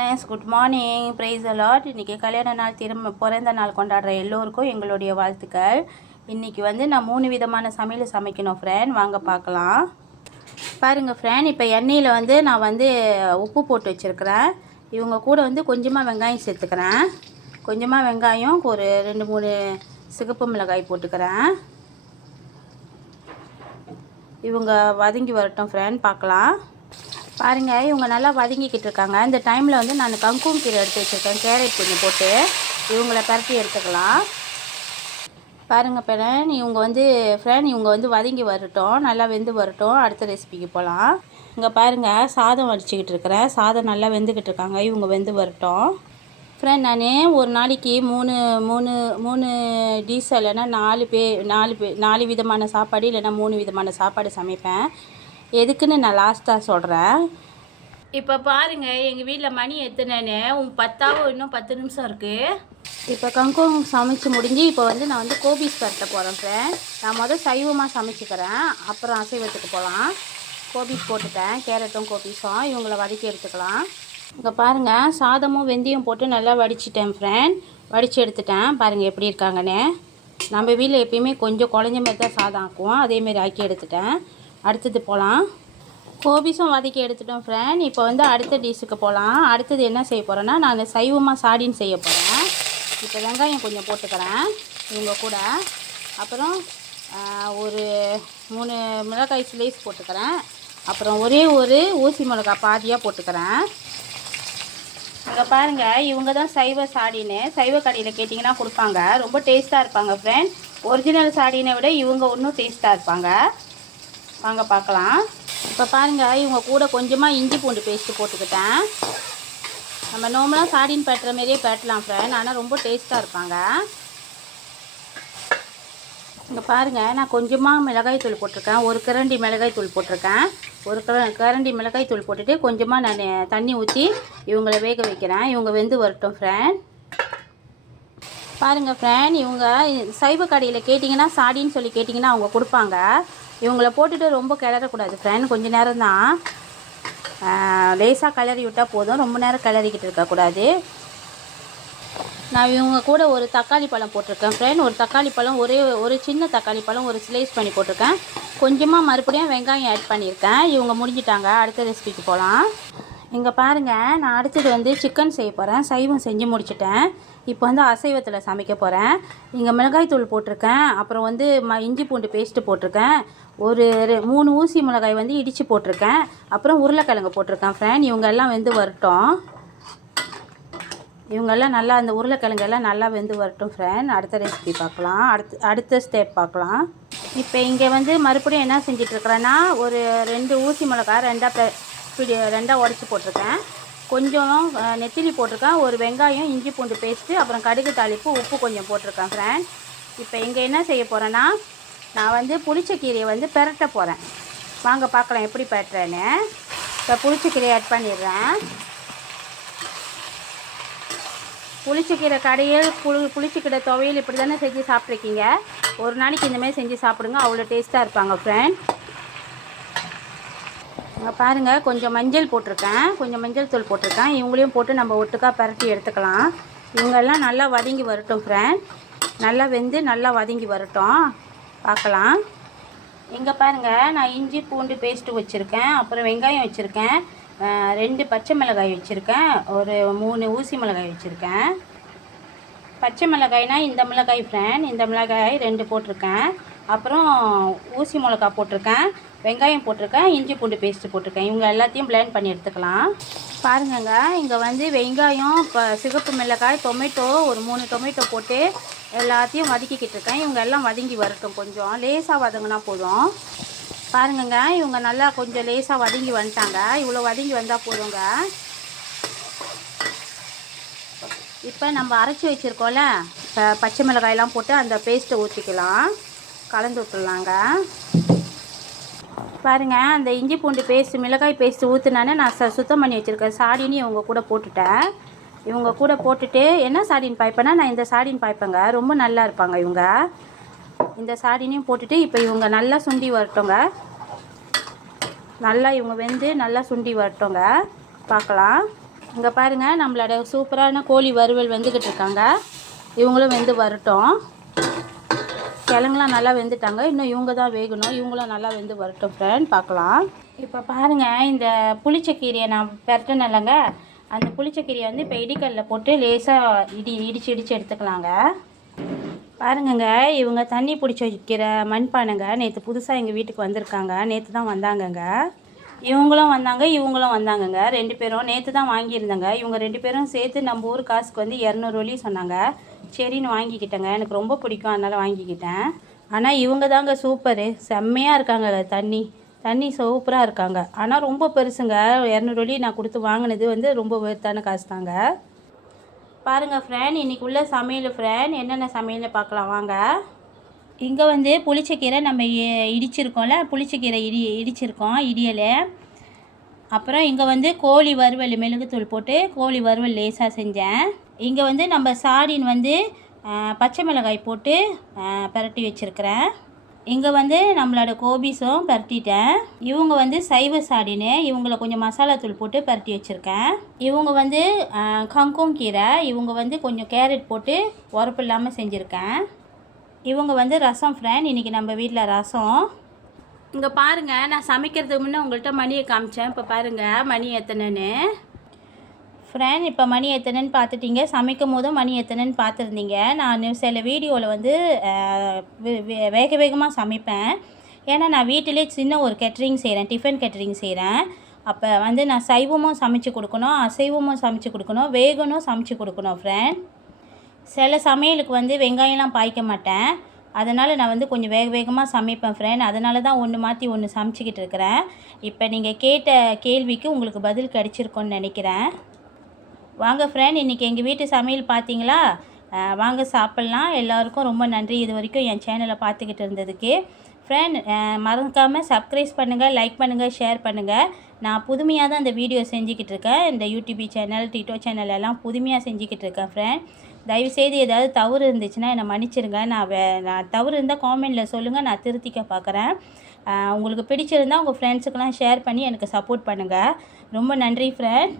Friends, good morning. Praise அலாட். இன்றைக்கி கல்யாண நாள் பிறந்த நாள் கொண்டாடுற எல்லோருக்கும் எங்களுடைய வாழ்த்துக்கள். இன்றைக்கி நான் 3 விதமான சமையல் சமைக்கணும் ஃப்ரெண்ட். வாங்க பார்க்கலாம். பாருங்கள் ஃப்ரெண்ட், இப்போ எண்ணெயில் நான் உப்பு போட்டு வச்சுருக்கிறேன். இவங்க கூட கொஞ்சமாக வெங்காயம் சேர்த்துக்கிறேன். கொஞ்சமாக வெங்காயம், ஒரு 2-3 சிகப்பு மிளகாய் போட்டுக்கிறேன். இவங்க வதங்கி வரட்டும் ஃப்ரெண்ட், பார்க்கலாம். பாருங்கள், இவங்க நல்லா வதங்கிக்கிட்டு இருக்காங்க. இந்த டைமில் நான் கங்கூம் கீரை எடுத்து வச்சுருக்கேன். கேரட் கொஞ்சம் போட்டு இவங்களை பரட்டி எடுத்துக்கலாம். பாருங்கள் ஃப்ரெண்ட், இவங்க வதங்கி வரட்டும், நல்லா வெந்து வரட்டும். அடுத்த ரெசிபிக்கு போகலாம். இங்கே பாருங்கள், சாதம் வடிச்சிக்கிட்டு இருக்கிறேன். சாதம் நல்லா வெந்துக்கிட்டு இருக்காங்க. இவங்க வெந்து வரட்டும் ஃப்ரெண்ட். நான் ஒரு நாளைக்கு மூணு டிஷ் இல்லைன்னா 4 விதமான சாப்பாடு, இல்லைன்னா 3 விதமான சாப்பாடு சமைப்பேன். எதுக்குன்னு நான் லாஸ்ட்டாக சொல்கிறேன். இப்போ பாருங்கள், எங்கள் வீட்டில் மணி எத்தனைன்னு 10 இன்னும் 10 நிமிஷம் இருக்குது. இப்போ கங்கோங் சமைச்சு முடிஞ்சு இப்போ நான் கோபிஸ் பரட்ட போகிறேன் ஃப்ரெண்ட். நான் சைவமாக சமைச்சிக்கிறேன், அப்புறம் அசைவத்துக்கு போகலாம். கோபிஸ் போட்டுட்டேன், கேரட்டும் கோபிஸும். இவங்கள வதக்கி எடுத்துக்கலாம். இங்கே பாருங்கள், சாதமும் வெந்தயம் போட்டு நல்லா வடிச்சிட்டேன் ஃப்ரெண்ட். வடித்து எடுத்துட்டேன். பாருங்கள் எப்படி இருக்காங்கன்னு. நம்ம வீட்டில் எப்பயுமே கொஞ்சம் குழஞ்ச மாதிரி தான் சாதம் ஆக்குவோம். அதேமாரி ஆக்கி எடுத்துட்டேன். அடுத்தது போகலாம். கோபிஸும் வதக்கி எடுத்துட்டோம் ஃப்ரெண்ட். இப்போ அடுத்த டிஷ்ஷுக்கு போகலாம். அடுத்தது என்ன செய்ய போகிறேன்னா, நான் சைவமாக சாடின்னு செய்ய போகிறேன். இப்போ வெங்காயம் கொஞ்சம் போட்டுக்கிறேன் இவங்க கூட. அப்புறம் ஒரு 3 மிளகாய் ஸ்லைஸ் போட்டுக்கிறேன். அப்புறம் ஒரே ஒரு ஊசி மிளகாய் பாதியாக போட்டுக்கிறேன். இங்கே பாருங்கள், இவங்க தான் சைவ சாடின்னு சைவ கடையில் கேட்டிங்கன்னா கொடுப்பாங்க. ரொம்ப டேஸ்ட்டாக இருப்பாங்க ஃப்ரெண்ட். ஒரிஜினல் சாடினை விட இவங்க இன்னும் டேஸ்ட்டாக இருப்பாங்க. வாங்க பார்க்கலாம். இப்போ பாருங்கள், இவங்க கூட கொஞ்சமாக இஞ்சி பூண்டு பேஸ்ட்டு போட்டுக்கிட்டேன். நம்ம நார்மலாக சாடின் பட்டுற மாரியே பட்டலாம் ஃப்ரெண்ட், ஆனால் ரொம்ப டேஸ்ட்டாக இருப்பாங்க. இங்கே பாருங்கள், நான் கொஞ்சமாக மிளகாய் தூள் போட்டிருக்கேன். ஒரு கரண்டி மிளகாய் தூள் போட்டிருக்கேன். ஒரு கரண்டி மிளகாய் தூள் போட்டுட்டு கொஞ்சமாக நான் தண்ணி ஊற்றி இவங்கள வேக வைக்கிறேன். இவங்க வெந்து வரட்டும் ஃப்ரெண்ட். பாருங்கள் ஃப்ரெண்ட், இவங்க சைவ கடையில் கேட்டிங்கன்னா சாடின்னு சொல்லி கேட்டிங்கன்னா அவங்க கொடுப்பாங்க. இவங்கள போட்டுட்டு ரொம்ப கிளறக்கூடாது ஃப்ரெண்ட். கொஞ்சம் நேரம் தான், லேசாக கிளறி விட்டால் போதும். ரொம்ப நேரம் கிளறிக்கிட்டு இருக்கக்கூடாது. நான் இவங்க கூட ஒரு தக்காளி பழம் போட்டிருக்கேன் ஃப்ரெண்ட். ஒரு தக்காளி பழம், ஒரு சின்ன தக்காளி பழம் ஒரு ஸ்லைஸ் பண்ணி போட்டிருக்கேன். கொஞ்சமாக மறுபடியும் வெங்காயம் ஆட் பண்ணியிருக்கேன். இவங்க முடிஞ்சிட்டாங்க. அடுத்த ரெசிபிக்கு போகலாம். இங்கே பாருங்கள், நான் அடுத்தது சிக்கன் செய்ய போகிறேன். சைவம் செஞ்சு முடிச்சிட்டேன். இப்போ அசைவத்தில் சமைக்க போகிறேன். இங்கே மிளகாய் தூள் போட்டிருக்கேன். அப்புறம் இஞ்சி பூண்டு பேஸ்ட்டு போட்டிருக்கேன். ஒரு 3 ஊசி மிளகாய் இடித்து போட்டிருக்கேன். அப்புறம் உருளைக்கிழங்கு போட்டிருக்கேன் ஃப்ரெண்ட். இவங்க எல்லாம் வெந்து வரட்டும். இவங்கெல்லாம் நல்லா அந்த உருளைக்கிழங்கு எல்லாம் நல்லா வெந்து வரட்டும் ஃப்ரெண்ட். அடுத்த ரெசிபி பார்க்கலாம். அடுத்த ஸ்டெப் பார்க்கலாம். இப்போ இங்கே மறுபடியும் என்ன செஞ்சிட்ருக்கிறேன்னா, ஒரு 2 ஊசி மிளகாய் ரெண்டாக உடச்சி போட்டிருக்கேன். கொஞ்சம் நெத்திலி போட்டிருக்கேன். ஒரு வெங்காயம், இஞ்சி பூண்டு பேஸ்ட்டு, அப்புறம் கடுகு தாளிப்பு, உப்பு கொஞ்சம் போட்டிருக்கேன் ஃப்ரெண்ட். இப்போ இங்கே என்ன செய்ய போகிறேன்னா, நான் புளிச்சக்கீரையை பெரட்ட போகிறேன். வாங்க பார்க்கலாம் எப்படி பெரட்டுறேன்னு. இப்போ புளிச்சக்கீரையை ஆட் பண்ணிடுறேன். புளிச்சக்கீரை கடையில் புளிச்சக்கீரை துவையல் இப்படி தானே செஞ்சு சாப்பிட்ருக்கீங்க. ஒரு நாளைக்கு இந்தமாதிரி செஞ்சு சாப்பிடுங்க, அவ்வளோ டேஸ்ட்டாக இருப்பாங்க ஃப்ரெண்ட். இங்கே பாருங்கள், கொஞ்சம் மஞ்சள் போட்டிருக்கேன், கொஞ்சம் மஞ்சள் தூள் போட்டிருக்கேன். இவங்களையும் போட்டு நம்ம ஒட்டுக்காக பரட்டி எடுத்துக்கலாம். இவங்கெல்லாம் நல்லா வதங்கி வரட்டும் ஃப்ரெண்ட். நல்லா வெந்து நல்லா வதங்கி வரட்டும், பார்க்கலாம். இங்கே பாருங்கள், நான் இஞ்சி பூண்டு பேஸ்ட்டு வச்சுருக்கேன். அப்புறம் வெங்காயம் வச்சுருக்கேன். 2 பச்சை மிளகாய் வச்சுருக்கேன். ஒரு 3 ஊசி மிளகாய் வச்சுருக்கேன். பச்சை மிளகாய்னால் இந்த மிளகாய் ஃப்ரெண்ட். இந்த மிளகாய் 2 போட்டிருக்கேன். அப்புறம் ஊசி மிளகாய் போட்டிருக்கேன். வெங்காயம் போட்டிருக்கேன். இஞ்சி பூண்டு பேஸ்ட்டு போட்டிருக்கேன். இவங்க எல்லாத்தையும் பிளெண்ட் பண்ணி எடுத்துக்கலாம். பாருங்கங்க, இங்கே வெங்காயம், சிகப்பு மிளகாய், டொமேட்டோ, ஒரு 3 டொமேட்டோ போட்டு எல்லாத்தையும் வதக்கிக்கிட்டு இருக்கேன். இவங்க எல்லாம் வதங்கி வரட்டும். கொஞ்சம் லேசாக வதங்கினா போதும். பாருங்கங்க, இவங்க நல்லா கொஞ்சம் லேசாக வதங்கி வந்துட்டாங்க. இவ்வளோ வதங்கி வந்தால் போதுங்க. இப்போ நம்ம அரைச்சி வச்சுருக்கோம்ல பச்சை மிளகாயெல்லாம் போட்டு அந்த பேஸ்ட்டை ஊற்றிக்கலாம். கலந்து விட்டுலாங்க. பாருங்கள், அந்த இஞ்சி பூண்டு பேஸ்ட்டு, மிளகாய் பேஸ்ட்டு ஊற்றுனானே நான் சுத்தம் பண்ணி வச்சுருக்கேன் சாடின்னு இவங்க கூட போட்டுட்டேன். இவங்க கூட போட்டுட்டு என்ன சாடின் பாய்ப்பேன்னா, நான் இந்த சாடின் பாய்ப்பேங்க. ரொம்ப நல்லா இருப்பாங்க இவங்க. இந்த சாடினையும் போட்டுட்டு இப்போ இவங்க நல்லா சுண்டி வரட்டுங்க. நல்லா இவங்க வெந்து நல்லா சுண்டி வரட்டுங்க, பார்க்கலாம். இங்கே பாருங்கள், நம்மளோட சூப்பரான கோழி வறுவல் வெந்துக்கிட்டு இருக்காங்க. இவங்களும் வெந்து வரட்டும். கிழங்குலாம் நல்லா வெந்துட்டாங்க, இன்னும் இவங்க தான் வேகணும். இவங்களும் நல்லா வெந்து வரட்டும் ஃப்ரெண்ட், பார்க்கலாம். இப்போ பாருங்கள், இந்த புளிச்சக்கீரையை நான் பெரட்டினேன்லங்க, அந்த புளிச்சக்கீரையை வந்து இப்போ இடிக்கல்லில் போட்டு லேசாக இடித்து எடுத்துக்கலாங்க. பாருங்கங்க, இவங்க தண்ணி பிடிச்சி வைக்கிற மண்பானைங்க. நேற்று புதுசாக எங்கள் வீட்டுக்கு வந்திருக்காங்க. நேற்று தான் வந்தாங்கங்க. இவங்களும் வந்தாங்கங்க. 2 பேரும் நேற்று தான் வாங்கியிருந்தாங்க. இவங்க 2 பேரும் சேர்த்து நம்ம ஊர் காசுக்கு வந்து 200 சொன்னாங்க. சரின்னு வாங்கிக்கிட்டேங்க. எனக்கு ரொம்ப பிடிக்கும், அதனால் வாங்கிக்கிட்டேன். ஆனால் இவங்க தாங்க சூப்பரு, செம்மையாக இருக்காங்க. தண்ணி சூப்பராக இருக்காங்க. ஆனால் ரொம்ப பெருசுங்க. 200 நான் கொடுத்து வாங்கினது வந்து ரொம்ப வேர்த்தான காசு தாங்க. பாருங்கள் ஃப்ரெண்ட், இன்றைக்கி உள்ள சமையல் ஃப்ரெண்ட், என்னென்ன சமையல்னு பார்க்கலாம் வாங்க. இங்கே வந்து புளிச்சக்கீரை நம்ம இடிச்சிருக்கோம்ல, புளிச்சக்கீரை இடிச்சிருக்கோம் இடியல். அப்புறம் இங்கே வந்து கோழி வறுவல் மிளகுத்தூள் போட்டு கோழி வறுவல் லேசாக செஞ்சேன். இங்கே வந்து நம்ம சாடின் வந்து பச்சை மிளகாய் போட்டு பரட்டி வச்சுருக்கிறேன். இங்கே வந்து நம்மளோட கோபிஸும் பரட்டிட்டேன். இவங்க வந்து சைவ சாடின்னு, இவங்கள கொஞ்சம் மசாலாத்தூள் போட்டு பரட்டி வச்சுருக்கேன். இவங்க வந்து கங்கும் கீரை, இவங்க வந்து கொஞ்சம் கேரட் போட்டு உரப்பு இல்லாமல் செஞ்சுருக்கேன். இவங்க வந்து ரசம் ஃப்ரெண்ட், இன்றைக்கி நம்ம வீட்டில் ரசம். இங்கே பாருங்கள், நான் சமைக்கிறதுக்கு முன்னே உங்கள்கிட்ட மணியை காமிச்சேன். இப்போ பாருங்கள் மணி எத்தனைன்னு ஃப்ரெண்ட். இப்போ மணி எத்தனைன்னு பார்த்துட்டீங்க. சமைக்கும் போதும் மணி எத்தனைன்னு பார்த்துருந்தீங்க. நான் சில வீடியோவில் வந்து வேகமாக சமைப்பேன். ஏன்னா நான் வீட்டிலே சின்ன ஒரு கேட்ரிங் செய்கிறேன், டிஃபன் கேட்ரிங் செய்கிறேன். அப்போ வந்து நான் சைவமும் சமைச்சு கொடுக்கணும், அசைவமும் சமைச்சு கொடுக்கணும், வேகனும் சமைச்சு கொடுக்கணும் ஃப்ரெண்ட். சில சமையலுக்கு வந்து வெங்காயம்லாம் பாய்க்க மாட்டேன். அதனால் நான் வந்து கொஞ்சம் வேகமாக சமைப்பேன் ஃப்ரெண்ட். அதனால தான் ஒன்று மாற்றி ஒன்று சமைச்சிக்கிட்டு இருக்கிறேன். இப்போ நீங்கள் கேட்ட கேள்விக்கு உங்களுக்கு பதில் கிடச்சிருக்கோன்னு நினைக்கிறேன். வாங்க ஃப்ரெண்ட், இன்றைக்கி எங்கள் வீட்டு சமையல் பார்த்தீங்களா? வாங்க சாப்பிட்லாம். எல்லாருக்கும் ரொம்ப நன்றி இது வரைக்கும் என் சேனலை பார்த்துக்கிட்டு இருந்ததுக்கு. ஃப்ரெண்ட், மறக்காமல் சப்ஸ்கிரைப் பண்ணுங்கள், லைக் பண்ணுங்கள், ஷேர் பண்ணுங்கள். நான் புதுமையாக தான் இந்த வீடியோ செஞ்சுக்கிட்டு இருக்கேன். இந்த யூடியூப் சேனல், டிக்டோ சேனல் எல்லாம் புதுமையாக செஞ்சுக்கிட்டு இருக்கேன் ஃப்ரெண்ட். தயவுசெய்து ஏதாவது தவறு இருந்துச்சுன்னா என்னை மன்னிச்சிருங்க. நான் தவறு இருந்தால் காமெண்டில் சொல்லுங்கள், நான் திருத்திக்க பார்க்குறேன். உங்களுக்கு பிடிச்சிருந்தால் உங்கள் ஃப்ரெண்ட்ஸுக்கெல்லாம் ஷேர் பண்ணி எனக்கு சப்போர்ட் பண்ணுங்கள். ரொம்ப நன்றி ஃப்ரெண்ட்.